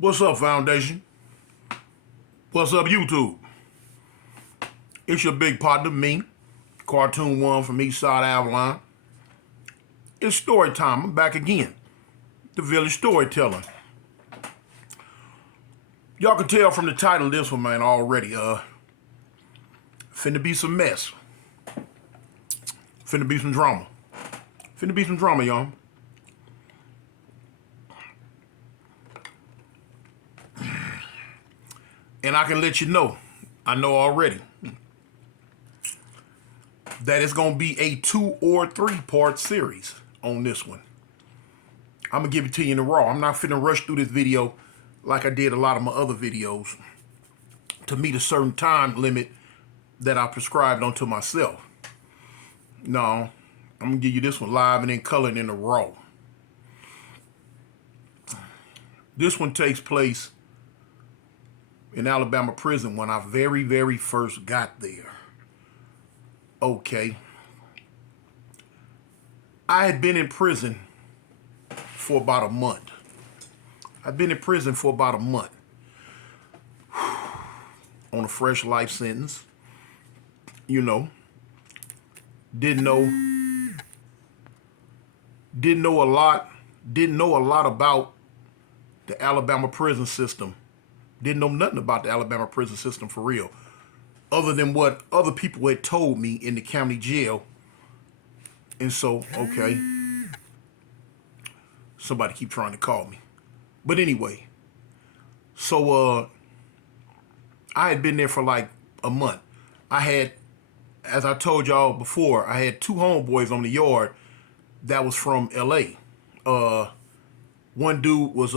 What's up, Foundation? What's up, YouTube? It's your big partner, me, Cartoon One from East Side Avalon. It's story time. I'm back again. The village storyteller. Y'all can tell from the title of this one, man, already. Finna be some mess. Finna be some drama. Finna be some drama, y'all. And I can let you know, I know already, that it's going to be a 2 or 3 part series on this one. I'm going to give it to you in the raw. I'm not finna rush through this video like I did a lot of my other videos to meet a certain time limit that I prescribed onto myself. No, I'm going to give you this one live and in color and in the raw. This one takes place in Alabama prison when I very first got there. Okay. I had been in prison for about a month. I've been in prison for about a month. On a fresh life sentence. You know. Didn't know a lot. Didn't know a lot about the Alabama prison system. Didn't know nothing about the Alabama prison system for real, other than what other people had told me in the county jail. And so, okay, somebody keep trying to call me. But anyway, so I had been there for like a month. I had, as I told y'all before, I had 2 homeboys on the yard that was from LA. One dude was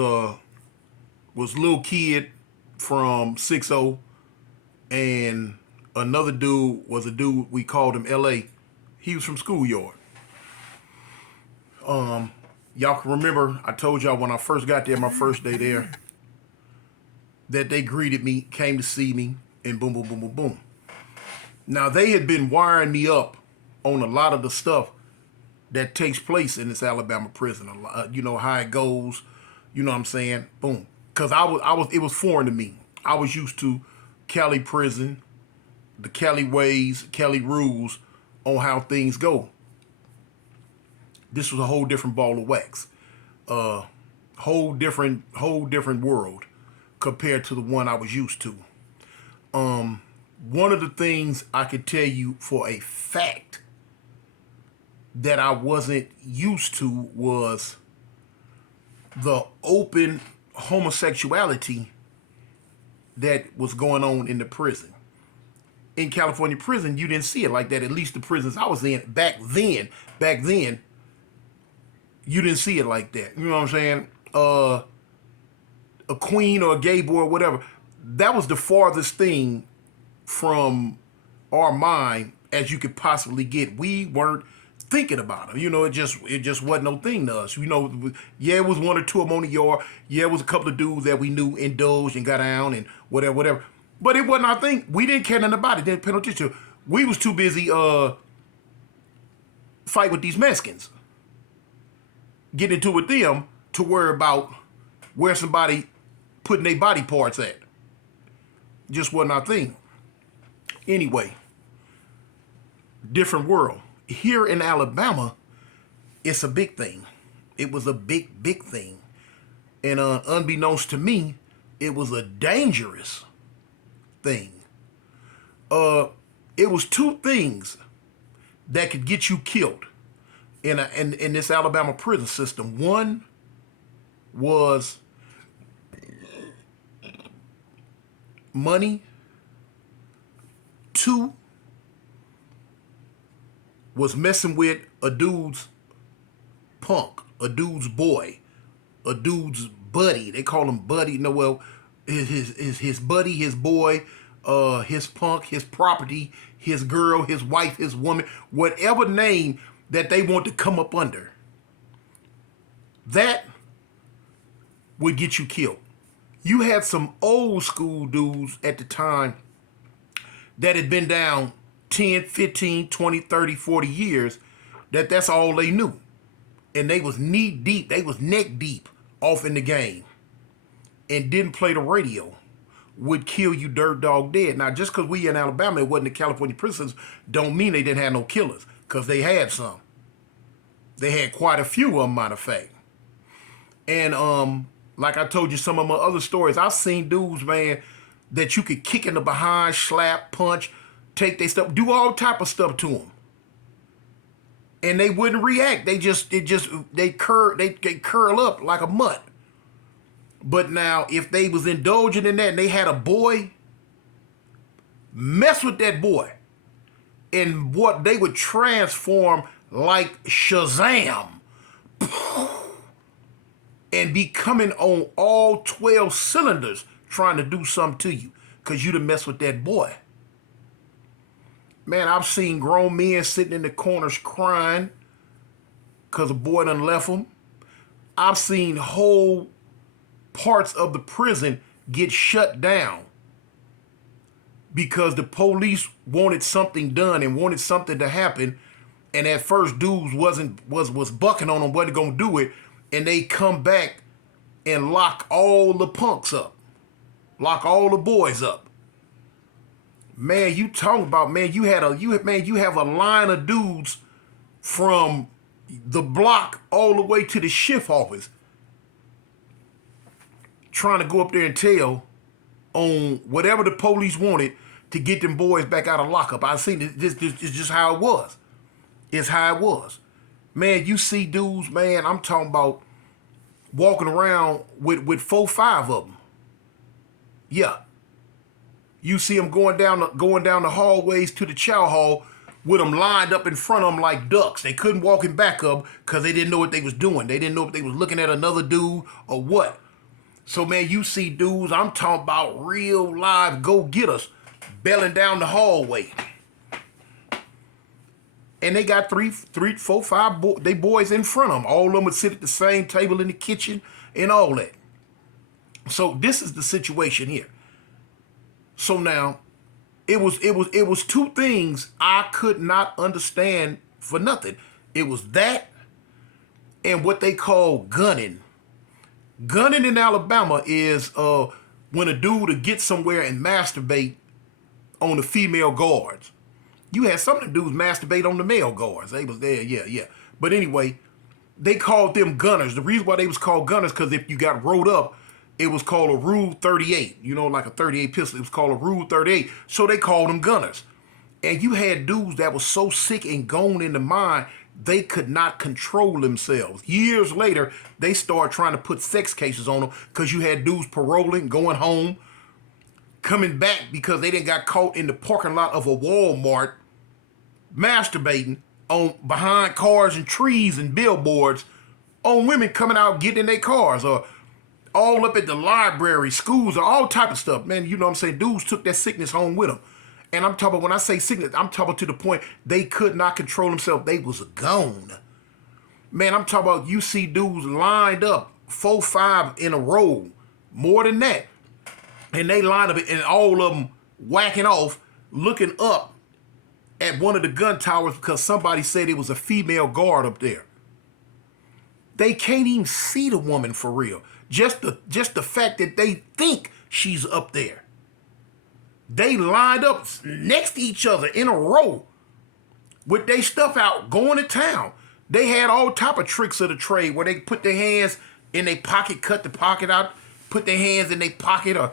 little kid from 6-0, and another dude was a dude we called him LA. He was from schoolyard. Y'all can remember I told y'all when I first got there, my first day there, that they greeted me, came to see me, and boom, boom, boom, boom, boom. Now they had been wiring me up on a lot of the stuff that takes place in this Alabama prison. You know how it goes. You know what I'm saying? Boom. Because it was foreign to me. I was used to Cali prison, the Cali ways, Cali rules on how things go. This was a whole different ball of wax. Whole different world compared to the one I was used to. One of the things I could tell you for a fact that I wasn't used to was the open homosexuality that was going on in the prison. In California prison, you didn't see it like that. At least the prisons I was in back then, you didn't see it like that. You know what I'm saying? A queen or a gay boy or whatever. That was the farthest thing from our mind as you could possibly get. We weren't thinking about it. You know, it just wasn't no thing to us. You know, yeah, it was 1 or 2 of them on the yard. Yeah, it was a couple of dudes that we knew indulged and got down and whatever. But it wasn't our thing. We didn't care nothing about it. Didn't pay no attention. We was too busy fight with these Mexicans. Get into it with them to worry about where somebody putting their body parts at. Just wasn't our thing. Anyway, different world. Here in Alabama, it's a big thing. It was a big thing. And unbeknownst to me, it was a dangerous thing. It was 2 things that could get you killed in this Alabama prison system. One was money. 2 was messing with a dude's punk, a dude's boy, a dude's buddy. They call him buddy. No, well, his buddy, his boy, his punk, his property, his girl, his wife, his woman, whatever name that they want to come up under. That would get you killed. You had some old school dudes at the time that had been down 10, 15, 20, 30, 40 years, that's all they knew. And they was knee deep, they was neck deep off in the game. and didn't play the radio would kill you dirt dog dead. Now, just because we in Alabama, it wasn't the California prisons, don't mean they didn't have no killers, because they had some. They had quite a few of them, matter of fact. And like I told you, some of my other stories, I've seen dudes, man, that you could kick in the behind, slap, punch, take their stuff, do all type of stuff to them. And they wouldn't react. They curl up like a mutt. But now, if they was indulging in that and they had a boy, mess with that boy. And what they would transform like Shazam. And be coming on all 12 cylinders trying to do something to you. Because you done mess with that boy. Man, I've seen grown men sitting in the corners crying because a boy done left them. I've seen whole parts of the prison get shut down because the police wanted something done and wanted something to happen, and at first dudes was bucking on them, wasn't gonna do it, and they come back and lock all the punks up, lock all the boys up. Man, you talking about, man, you have a line of dudes from the block all the way to the shift office trying to go up there and tell on whatever the police wanted to get them boys back out of lockup. I seen it. This is just how it was. It's how it was. Man, you see dudes, man, I'm talking about walking around with 4, 5 of them. Yeah. You see them going down the hallways to the chow hall with them lined up in front of them like ducks. They couldn't walk in back up because they didn't know what they was doing. They didn't know if they was looking at another dude or what. So, man, you see dudes, I'm talking about real live go-getters, belling down the hallway. And they got 3, 4, 5 they boys in front of them. All of them would sit at the same table in the kitchen and all that. So this is the situation here. So now, it was 2 things I could not understand for nothing. It was that and what they call gunning. Gunning in Alabama is when a dude will get somewhere and masturbate on the female guards. You had some of the dudes masturbate on the male guards. They was there, yeah. But anyway, they called them gunners. The reason why they was called gunners, because if you got rolled up, it was called a Rule 38. You know, like a 38 pistol. It was called a Rule 38. So they called them gunners. And you had dudes that was so sick and gone in the mind, they could not control themselves. Years later, they started trying to put sex cases on them because you had dudes paroling, going home, coming back because they didn't got caught in the parking lot of a Walmart masturbating on behind cars and trees and billboards on women coming out getting in their cars, or all up at the library, schools, or all type of stuff. Man, you know what I'm saying? Dudes took that sickness home with them. And I'm talking about, when I say sickness, I'm talking to the point they could not control themselves. They was gone. Man, I'm talking about, you see dudes lined up 4, 5 in a row, more than that. And they lined up and all of them whacking off, looking up at one of the gun towers because somebody said it was a female guard up there. They can't even see the woman for real. Just the fact that they think she's up there. They lined up next to each other in a row with their stuff out, going to town. They had all type of tricks of the trade where they put their hands in their pocket, cut the pocket out, put their hands in their pocket, or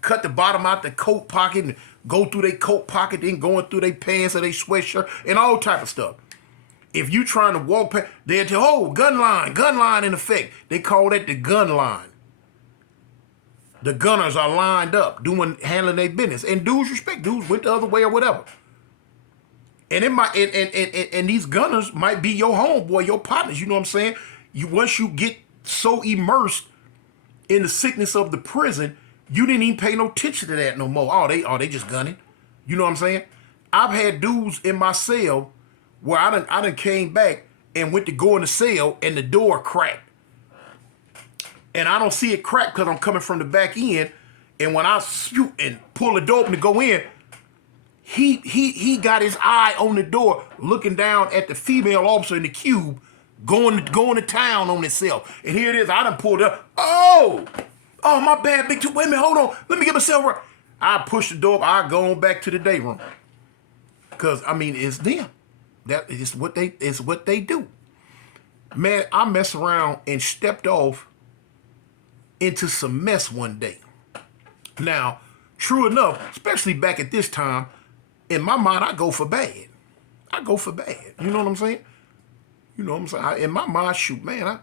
cut the bottom out the coat pocket and go through their coat pocket, then going through their pants or their sweatshirt, and all type of stuff. If you trying to walk past, they'll tell, oh, gun line in effect. They call that the gun line. The gunners are lined up, handling their business. And dudes respect. Dudes went the other way or whatever. And it might, and these gunners might be your homeboy, your partners. You know what I'm saying? Once you get so immersed in the sickness of the prison, you didn't even pay no attention to that no more. Oh, they just gunning. You know what I'm saying? I've had dudes in my cell where I done came back and went to go in the cell and the door cracked. And I don't see it crack because I'm coming from the back end. And when I shoot and pull the door open to go in, he got his eye on the door, looking down at the female officer in the cube, going to town on himself. And here it is. I done pulled up. Oh, Oh, my bad, big two. Wait a minute, hold on. Let me get myself right. I push the door up. I go on back to the day room. Because, I mean, it's them. That is what they do. Man, I messed around and stepped off into some mess one day. Now, true enough, especially back at this time, in my mind, I go for bad. I go for bad. You know what I'm saying? You know what I'm saying? In my mind, shoot, man,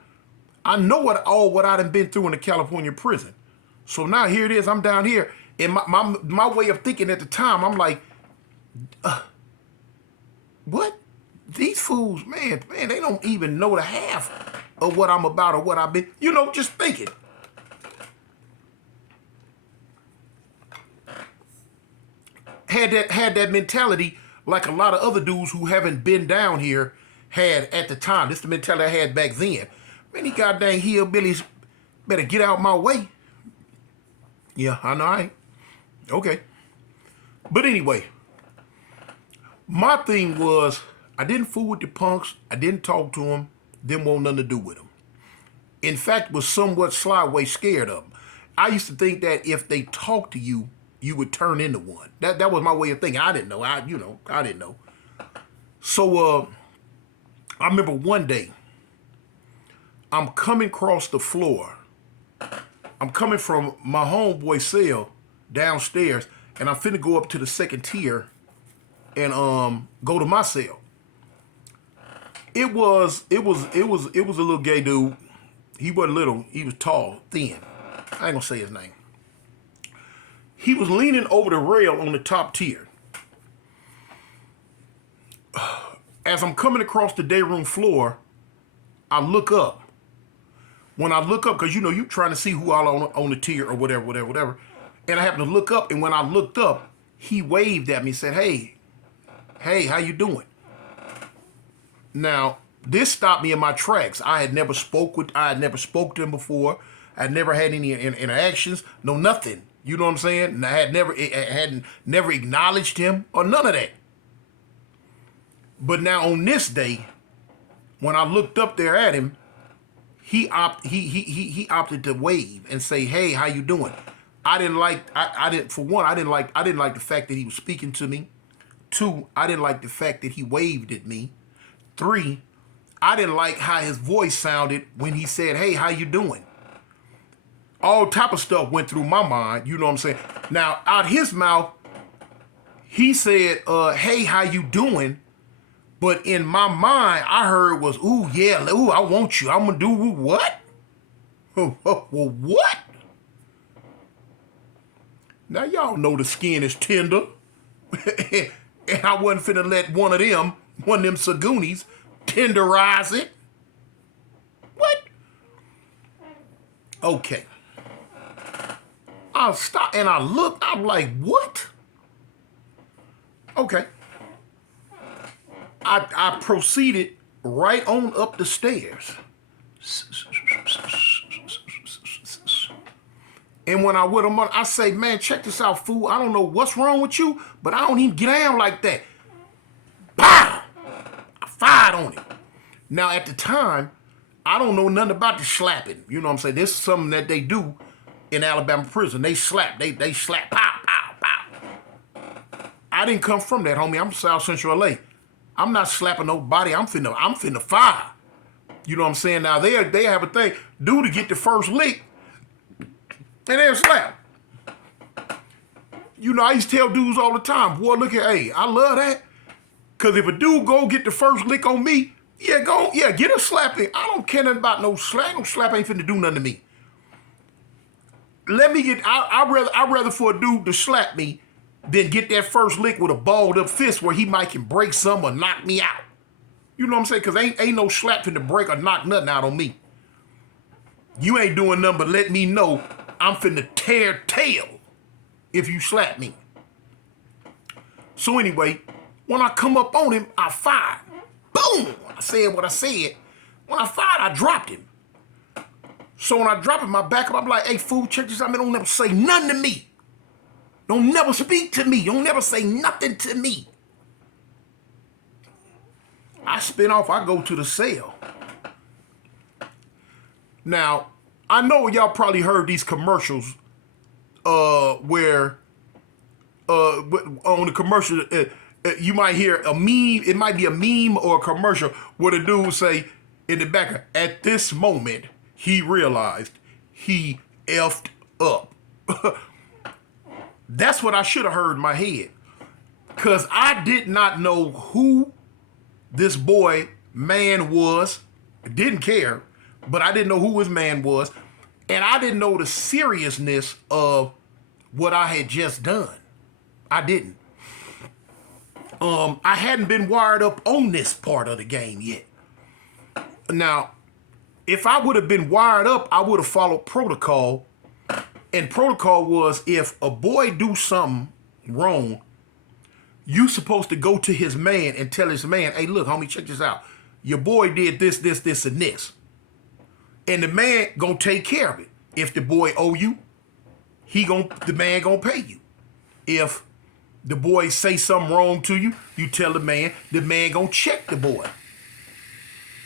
I know what I done been through in the California prison. So now here it is. I'm down here. And my way of thinking at the time, I'm like, what? These fools, man, they don't even know the half of what I'm about or what I've been, just thinking. Had that mentality like a lot of other dudes who haven't been down here had at the time. This is the mentality I had back then. Man, these goddamn hillbillies better get out my way. Yeah, I know I ain't. Okay. But anyway, my thing was I didn't fool with the punks. I didn't talk to them. Didn't want nothing to do with them. In fact, was somewhat slyway scared of them. I used to think that if they talked to you, you would turn into one. That was my way of thinking. I didn't know. I didn't know. So I remember one day, I'm coming across the floor. I'm coming from my homeboy's cell downstairs, and I'm finna go up to the second tier and go to my cell. It was a little gay dude. He wasn't little. He was tall, thin. I ain't gonna say his name. He was leaning over the rail on the top tier. As I'm coming across the day room floor, I look up. When I look up, because you trying to see who all on the tier or whatever. And I happened to look up, and when I looked up, he waved at me and said, hey, how you doing? Now, this stopped me in my tracks. I had never spoke to him before. I had never had any interactions, no nothing. You know what I'm saying? And I hadn't never acknowledged him or none of that. But now on this day, when I looked up there at him, he opted to wave and say, "Hey, how you doing?" I didn't like the fact that he was speaking to me. 2, I didn't like the fact that he waved at me. 3, I didn't like how his voice sounded when he said, "Hey, how you doing?" All type of stuff went through my mind, you know what I'm saying? Now, out his mouth, he said, "Hey, how you doing?" But in my mind, I heard was, "Ooh, yeah, ooh, I want you. I'm gonna do what?" Well, what? Now, y'all know the skin is tender. And I wasn't finna let one of them Sagoonies, tenderize it. What? Okay. I stop and I look, I'm like, what? Okay. I proceeded right on up the stairs. And when I with him, I say, "Man, check this out, fool. I don't know what's wrong with you, but I don't even get down like that." Pow! I fired on him. Now, at the time, I don't know nothing about the slapping. You know what I'm saying? This is something that they do in Alabama prison. They slap. They slap. Pow, pow, pow. I didn't come from that, homie. I'm South Central LA. I'm not slapping nobody. I'm finna fire. You know what I'm saying? Now, they have a thing. Dude to get the first lick, and they'll slap. I used to tell dudes all the time, boy, look at, hey, I love that. Because if a dude go get the first lick on me, get a slapping. I don't care nothing about no slap. No slap ain't finna do nothing to me. I'd rather for a dude to slap me than get that first lick with a balled up fist where he might can break some or knock me out. You know what I'm saying? Because ain't no slap finna break or knock nothing out on me. You ain't doing nothing but let me know I'm finna tear tail if you slap me. So anyway, when I come up on him, I fired. Boom! I said what I said. When I fired, I dropped him. So when I drop him, my back up, I'm like, "Hey, fool, check this out, man. Don't never say nothing to me. Don't never speak to me. Don't never say nothing to me." I spin off. I go to the cell. Now, I know y'all probably heard these commercials where on the commercial you might hear a meme. It might be a meme or a commercial where the dude say in the back, at this moment he realized he effed up. That's what I should have heard in my head, because I did not know who this boy man was. Didn't care, but I didn't know who his man was, and I didn't know the seriousness of what I had just done. I didn't. I hadn't been wired up on this part of the game yet. Now, if I would have been wired up, I would have followed protocol. And protocol was, if a boy do something wrong, you supposed to go to his man and tell his man, hey, look, homie, check this out. Your boy did this, this, this, and this. And the man gonna take care of it. If the boy owe you, the man gonna pay you. If the boy say something wrong to you, you tell the man gonna check the boy.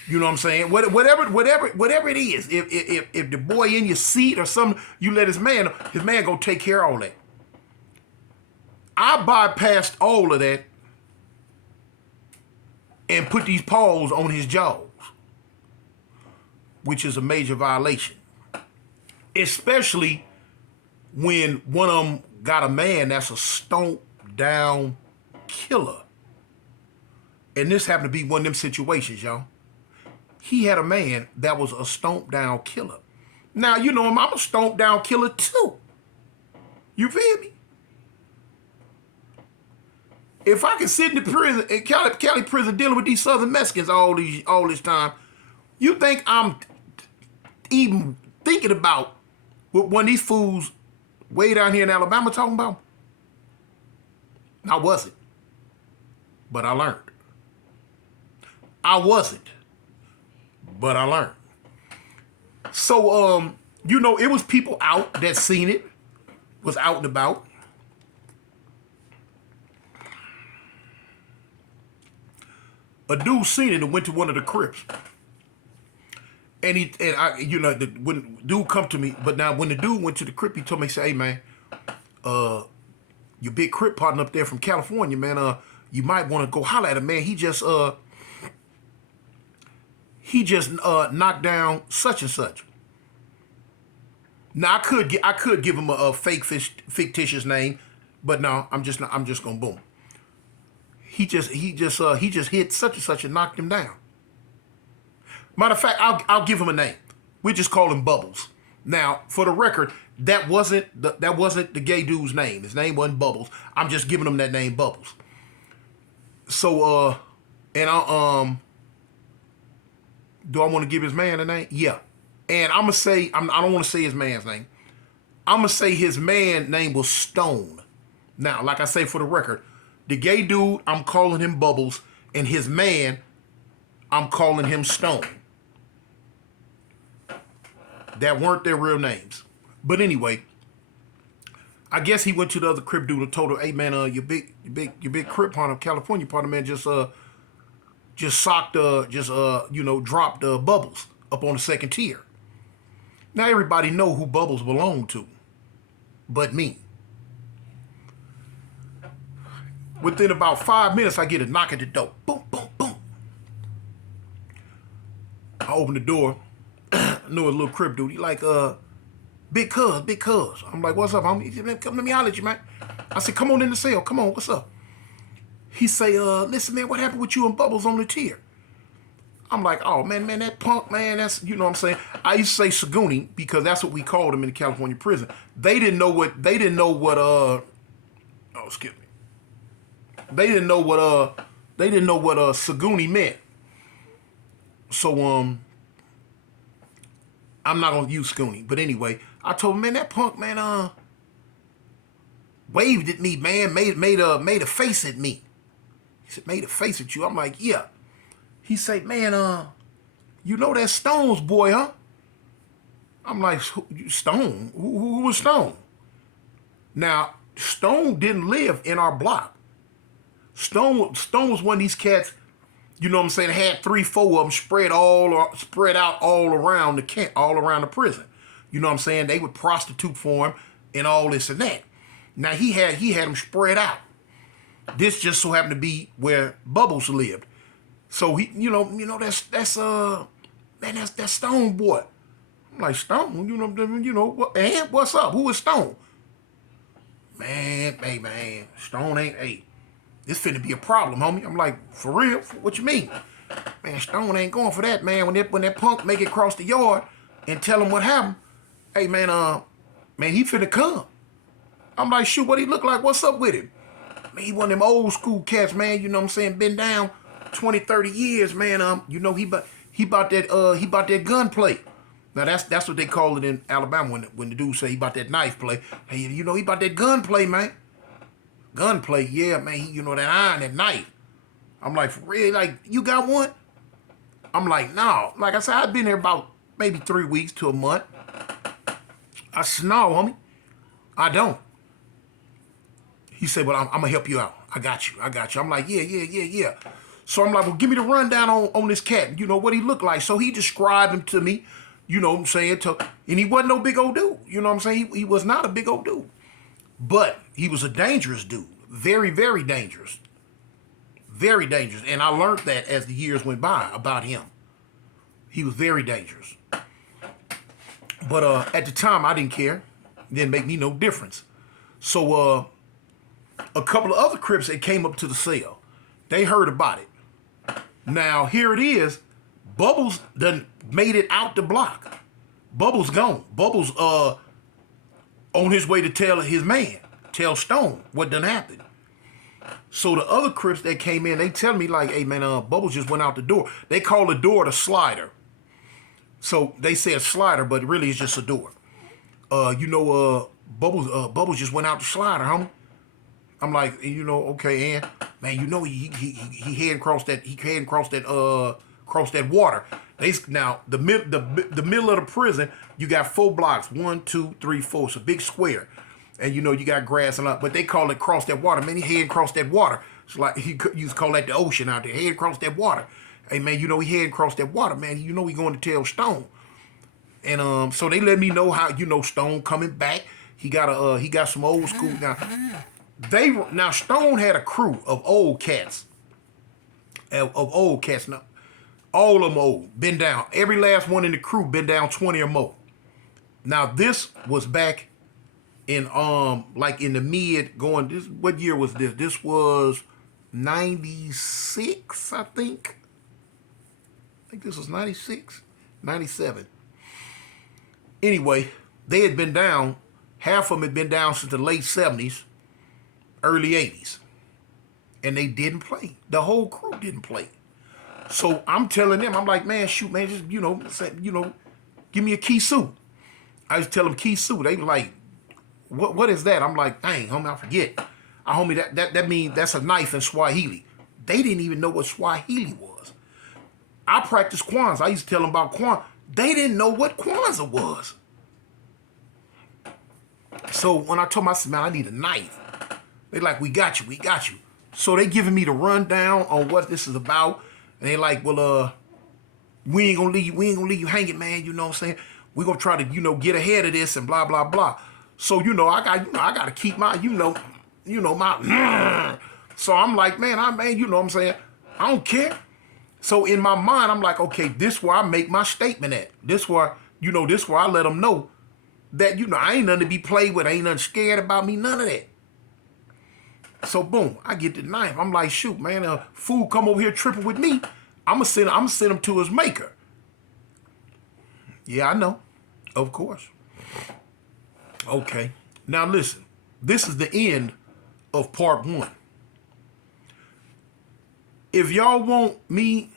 You know what I'm saying? Whatever it is. If the boy in your seat or something, you let his man gonna take care of all that. I bypassed all of that and put these paws on his jaws, which is a major violation. Especially when one of them got a man that's a stomp down killer. And this happened to be one of them situations, y'all. He had a man that was a stomp down killer. Now, you know him, I'm a stomp down killer too. You feel me? If I can sit in the prison, in Cali prison, dealing with these Southern Mexicans all this time, you think I'm even thinking about what one of these fools way down here in Alabama talking about? I wasn't. But I learned. I wasn't. But I learned. So, you know, it was people out that seen it, was out and about. A dude seen it and went to one of the Crips. And when dude come to me, but now when the dude went to the Crip, he told me, he said, hey man, your big Crip partner up there from California, man, you might want to go holler at him, man. He just knocked down such and such. Now I could give him a fake fictitious name, but no, I'm just gonna boom. He just hit such and such and knocked him down. Matter of fact, I'll give him a name. We just call him Bubbles. Now, for the record, that wasn't the gay dude's name. His name wasn't Bubbles. I'm just giving him that name, Bubbles. So, and do I want to give his man a name? Yeah. And I'm gonna say I don't want to say his man's name. I'm gonna say his man's name was Stone. Now, like I say, for the record, the gay dude, I'm calling him Bubbles, and his man, I'm calling him Stone. That weren't their real names. But anyway, I guess he went to the other Crip dude and told him, hey man, your big Crip partner, California partner, man, just dropped Bubbles up on the second tier. Now everybody know who Bubbles belonged to, but me. Within about 5 minutes, I get a knock at the door. Boom, boom, boom. I open the door. I know a little Crip dude. He like, big cuz. I'm like, what's up, homie? He said, man, come let me holler at you, man. I said, come on in the cell. Come on, what's up? He say, listen, man, what happened with you and Bubbles on the tier? I'm like, oh, man, that punk, man, that's, you know what I'm saying? I used to say Saguni because that's what we called him in the California prison. They didn't know what excuse me. They didn't know what Saguni meant. So, I'm not gonna use Saguni. But anyway, I told him, man, that punk, man, waved at me, man, made a face at me. He said, made a face at you. I'm like, yeah. He said, man, you know that Stone's boy, huh? I'm like, Stone? Who was Stone? Now, Stone didn't live in our block. Stone was one of these cats, you know what I'm saying, had 3-4 of them spread out all around the camp, all around the prison. You know what I'm saying? They would prostitute for him and all this and that. Now he had them spread out. This just so happened to be where Bubbles lived. So he, that's Stone boy. I'm like, Stone, what, and what's up? Who is Stone? Man, Stone ain't, hey, this finna be a problem, homie. I'm like, for real? What you mean? Man, Stone ain't going for that, man. When that punk make it across the yard and tell him what happened, hey, man, he finna come. I'm like, shoot, what he look like? What's up with him? Man, he one of them old school cats, man, you know what I'm saying? Been down 20, 30 years, man. He bought that gunplay. Now that's what they call it in Alabama when the dude say he bought that knife play. Hey, he bought that gunplay, man. Gunplay, yeah, man. That iron, that knife. I'm like, for real? Like, you got one? I'm like, no. Like I said, I've been there about maybe 3 weeks to a month. I said, no, homie. I don't. He said, well, I'm going to help you out. I got you. I'm like, yeah. So I'm like, well, give me the rundown on this cat. What he looked like. So he described him to me, you know what I'm saying? And he wasn't no big old dude. You know what I'm saying? He was not a big old dude. But he was a dangerous dude. Very, very dangerous. Very dangerous. And I learned that as the years went by about him. He was very dangerous. But at the time, I didn't care. It didn't make me no difference. So a couple of other Crips that came up to the cell, they heard about it. Now, here it is. Bubbles done made it out the block. Bubbles gone. Bubbles on his way to tell Stone what done happened. So the other Crips that came in, they tell me like, hey man, Bubbles just went out the door. They call the door the slider. So they said slider, but really it's just a door. Bubbles just went out the slider, homie. I'm like, okay, and man, he heading across that water. Now the middle of the prison, you got 4 blocks, 1, 2, 3, 4. It's a big square, and you got grass and lot, but they call it cross that water. Man, he heading across that water. It's like he used to call that the ocean out there. Heading across that water. Hey man, he heading across that water, man. He going to tell Stone, and so they let me know how Stone coming back. He got some old school now. Stone had a crew of old cats. Now, all of them old, been down. Every last one in the crew been down 20 or more. Now this was back in like in the mid going. What year was this? This was 96, I think. I think this was 96, 97. Anyway, they had been down. Half of them had been down since the late 70s, early 80s. And they didn't play. The whole crew didn't play. So I'm telling them, I'm like, man, shoot, man, just, give me a key suit. I just tell them key suit. They like, what is that? I'm like, dang, homie, I forget. Homie, that means that's a knife in Swahili. They didn't even know what Swahili was. I practiced Kwanzaa. I used to tell them about Kwanzaa. They didn't know what Kwanzaa was. So when I told them, I said, man, I need a knife. They like, we got you. So they giving me the rundown on what this is about. And they like, well, we ain't gonna leave you hanging, man. You know what I'm saying? We're gonna try to, get ahead of this and blah, blah, blah. So, I gotta keep my, my so I'm like, man, you know what I'm saying? I don't care. So in my mind, I'm like, okay, this where I make my statement at. This where I let them know that, I ain't nothing to be played with. I ain't nothing scared about me, none of that. So boom, I get the knife. I'm like, shoot, man, a fool come over here tripping with me. I'm gonna send him to his maker. Yeah, I know. Of course. Okay. Now listen, this is the end of part 1. If y'all want me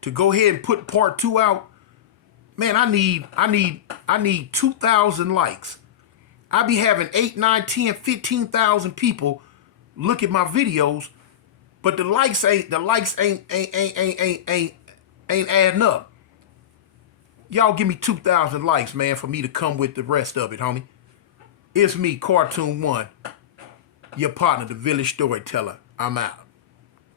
to go ahead and put part 2 out, man, I need 2,000 likes. I be having 8, 9, 10, 15,000 people look at my videos, but the likes ain't adding up. Y'all give me 2,000 likes, man, for me to come with the rest of it, homie. It's me, Cartoon 1, your partner, the village storyteller. I'm out.